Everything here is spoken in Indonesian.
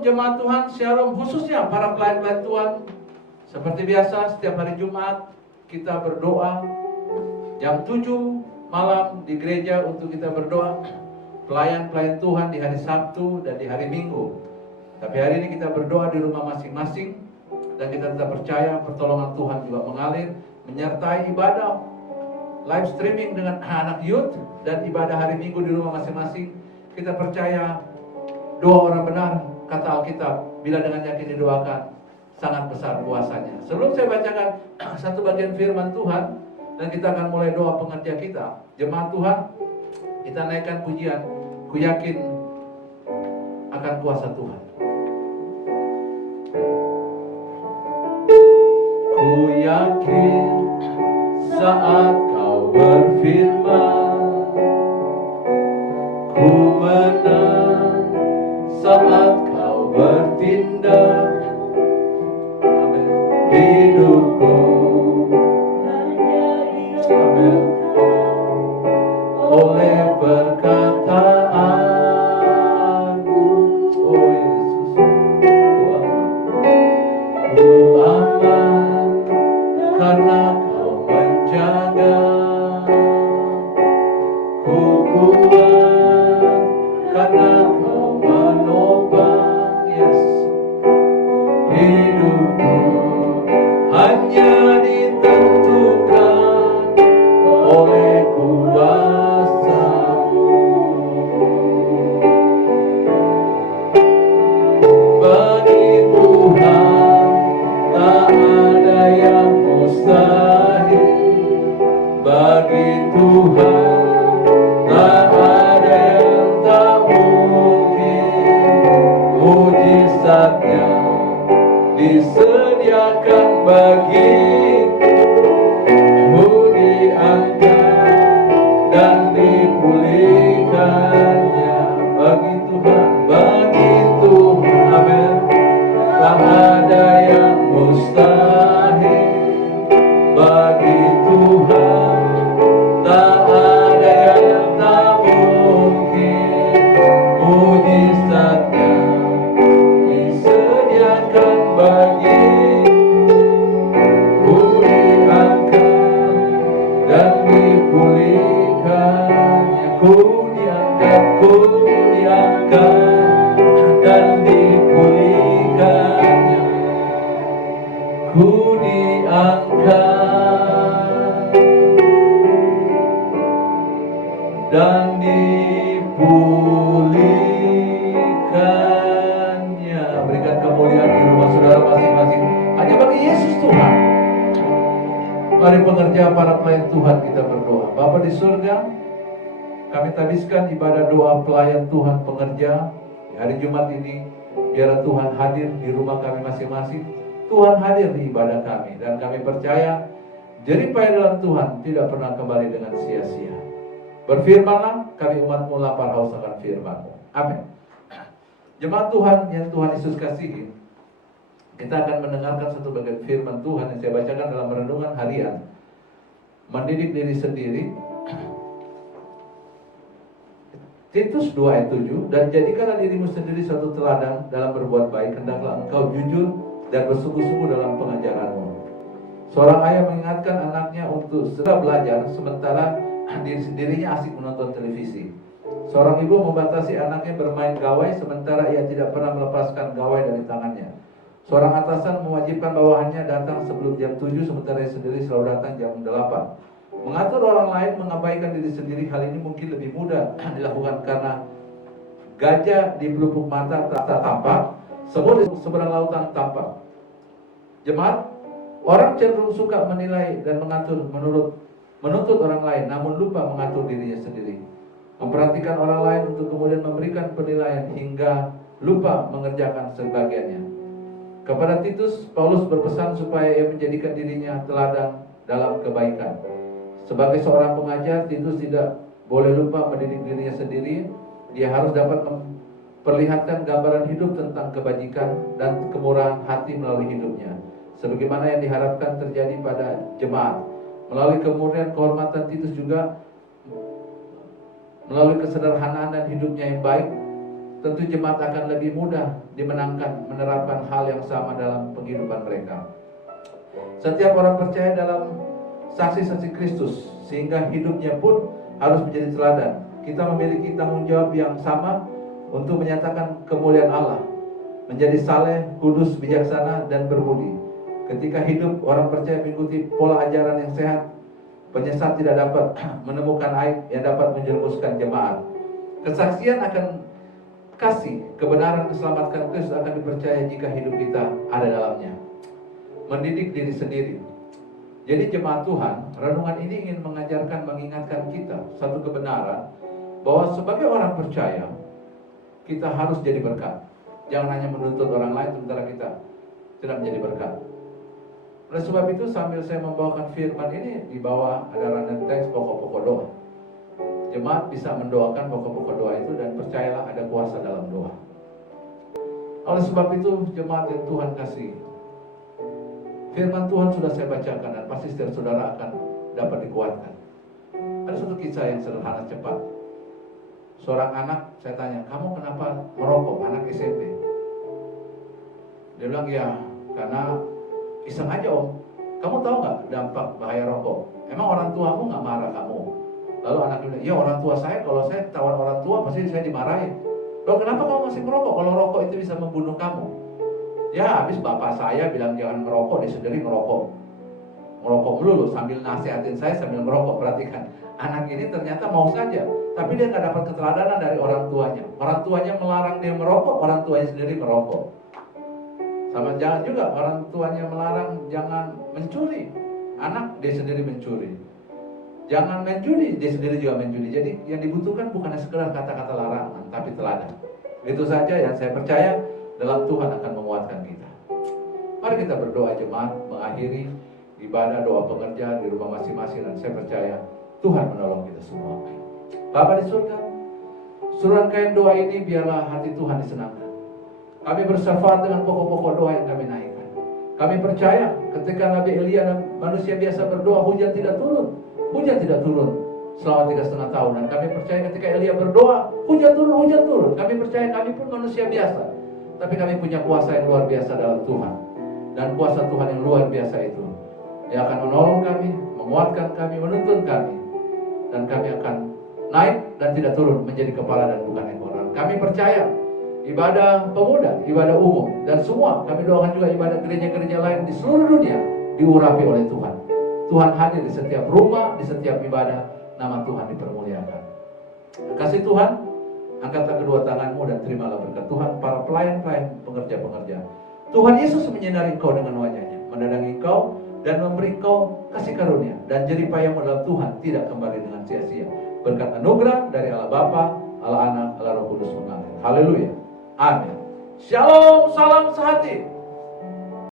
Shalom jemaat Tuhan, shalom khususnya para pelayan-pelayan Tuhan. Seperti biasa setiap hari Jumat kita berdoa jam 7 malam di gereja untuk kita berdoa. Pelayan-pelayan Tuhan di hari Sabtu dan di hari Minggu. Tapi hari ini kita berdoa di rumah masing-masing. Dan kita tetap percaya pertolongan Tuhan juga mengalir, menyertai ibadah live streaming dengan anak youth dan ibadah hari Minggu di rumah masing-masing. Kita percaya doa orang benar, kata Alkitab, bila dengan yakin didoakan, sangat besar kuasanya. Sebelum saya bacakan satu bagian firman Tuhan, dan kita akan mulai doa pengerja kita, jemaat Tuhan, kita naikkan pujian, ku yakin akan kuasa Tuhan. Ku yakin saat kau berfirman, ku menang saat kau bertindak. Amin. Hidupku hanya amin oleh perkataanmu. Oh Yesus, ku aman karena kau menjaga. Ku kuat karena kau menopang. Yes. Hidupku hanya ditentukan oleh kuasa-Mu. Bagi Tuhan tak ada yang mustahil. Bagi Tuhan tak ada yang tak mungkin. Mujizatnya disediakan bagimu, diangkat dan dipulihkannya. Bagi Tuhan, amin, tak ada yang mustahil. Bagi Tuhan tak ada yang tak mungkin. Mujizatnya disediakan bagimu, diangkat dan dipulihkannya. Ku diangkat dan dipulihkannya. Ku diangkat dan dipulihkannya. Berikan kemuliaan di rumah saudara masing-masing hanya bagi Yesus Tuhan. Mari pengerja para pelayan Tuhan kita berdoa. Bapa di surga, kami tabiskan ibadah doa pelayan Tuhan pengerja di hari Jumat ini. Biar Tuhan hadir di rumah kami masing-masing. Tuhan hadir di ibadah kami. Dan kami percaya jeripaya dalam Tuhan tidak pernah kembali dengan sia-sia. Berfirmanlah, kami umat-Mu lapar haus akan firman-Mu. Amin. Jemaat Tuhan yang Tuhan Yesus kasihi, kita akan mendengarkan satu bagian firman Tuhan yang saya bacakan dalam renungan harian. Mendidik diri sendiri. Titus 2 ayat 7, dan jadikanlah dirimu sendiri suatu teladan dalam berbuat baik, hendaklah engkau jujur dan bersungguh-sungguh dalam pengajaranmu. Seorang ayah mengingatkan anaknya untuk segera belajar sementara diri sendirinya asik menonton televisi. Seorang ibu membatasi anaknya bermain gawai sementara ia tidak pernah melepaskan gawai dari tangannya. Seorang atasan mewajibkan bawahannya datang sebelum jam 7 sementara ia sendiri selalu datang jam 8. Mengatur orang lain mengabaikan diri sendiri, hal ini mungkin lebih mudah dilakukan karena gajah di pelupuk mata tak tampak, semut di seberang lautan tampak. Jemaat, orang cenderung suka menilai dan menuntut orang lain, namun lupa mengatur dirinya sendiri. Memperhatikan orang lain untuk kemudian memberikan penilaian hingga lupa mengerjakan sebagiannya. Kepada Titus, Paulus berpesan supaya ia menjadikan dirinya teladan dalam kebaikan. Sebagai seorang pengajar, Titus tidak boleh lupa mendidik dirinya sendiri. Dia harus dapat memperlihatkan gambaran hidup tentang kebajikan dan kemurahan hati melalui hidupnya, sebagaimana yang diharapkan terjadi pada jemaat. Melalui kemurnian kehormatan Titus juga melalui kesederhanaan dan hidupnya yang baik, tentu jemaat akan lebih mudah dimenangkan menerapkan hal yang sama dalam kehidupan mereka. Setiap orang percaya dalam saksi-saksi Kristus, sehingga hidupnya pun harus menjadi teladan. Kita memiliki tanggung jawab yang sama untuk menyatakan kemuliaan Allah, menjadi saleh, kudus, bijaksana, dan berbudi. Ketika hidup orang percaya mengikuti pola ajaran yang sehat, penyesat tidak dapat menemukan aib yang dapat menjerumuskan jemaat. Kesaksian akan kasih, kebenaran, keselamatan Kristus akan dipercaya jika hidup kita ada dalamnya. Mendidik diri sendiri. Jadi jemaat Tuhan, renungan ini ingin mengajarkan, mengingatkan kita satu kebenaran, bahwa sebagai orang percaya, kita harus jadi berkat. Jangan hanya menuntut orang lain sementara kita tidak menjadi berkat. Oleh sebab itu, sambil saya membawakan firman ini, di bawah ada running text pokok-pokok doa. Jemaat bisa mendoakan pokok-pokok doa itu, dan percayalah ada kuasa dalam doa. Oleh sebab itu, jemaat yang Tuhan kasih, firman Tuhan sudah saya bacakan dan pasti setiap saudara akan dapat dikuatkan. Ada satu kisah yang sederhana cepat. Seorang anak, saya tanya, kamu kenapa merokok? Anak SMP. Dia bilang, ya karena iseng aja om. Kamu tahu nggak dampak bahaya rokok? Emang orang tuamu nggak marah kamu? Lalu anak bilang, ya orang tua saya, kalau saya tawan orang tua pasti saya dimarahin. Loh kenapa kamu masih merokok? Kalau rokok itu bisa membunuh kamu. Ya habis bapak saya bilang jangan merokok, dia sendiri merokok. Merokok melulu sambil nasihatin saya sambil merokok. Perhatikan, anak ini ternyata mau saja, tapi dia nggak dapat keteladanan dari orang tuanya. Orang tuanya melarang dia merokok, orang tuanya sendiri merokok. Sama jangan juga orang tuanya melarang jangan mencuri, anak dia sendiri mencuri. Jangan main judi, dia sendiri juga main judi. Jadi yang dibutuhkan bukan sekedar kata-kata larangan, tapi teladan. Itu saja yang saya percaya dalam Tuhan akan menguatkan kita. Mari kita berdoa jemaat, mengakhiri ibadah doa pengerjaan di rumah masing-masing, dan saya percaya Tuhan menolong kita semua. Bapa di surga, surangkaian doa ini biarlah hati Tuhan disenangkan. Kami bersyafaat dengan pokok-pokok doa yang kami naikkan. Kami percaya ketika Nabi Elia dan manusia biasa berdoa, hujan tidak turun. Hujan tidak turun selama 3,5 tahun. Dan kami percaya ketika Elia berdoa, hujan turun. Kami percaya kami pun manusia biasa, tapi kami punya kuasa yang luar biasa dalam Tuhan. Dan kuasa Tuhan yang luar biasa itu yang akan menolong kami, menguatkan kami, menuntun kami. Dan kami akan naik dan tidak turun, menjadi kepala dan bukan ekor. Kami percaya ibadah pemuda, ibadah umum, dan semua kami doakan juga ibadah gereja-gereja lain di seluruh dunia diurapi oleh Tuhan. Tuhan hadir di setiap rumah, di setiap ibadah, nama Tuhan dipermuliakan. Kasih Tuhan, angkatlah kedua tanganmu dan terimalah berkat Tuhan. Para pelayan-pelayan, pengerja-pengerja, Tuhan Yesus menyinari engkau dengan wajahnya, mendadangi engkau dan memberi engkau kasih karunia, dan jeripayamu dalam Tuhan tidak kembali dengan sia-sia. Berkat anugerah dari Allah Bapa, Allah Anak, Allah Roh Kudus mengalir. Haleluya. Amin. Shalom, salam sehati.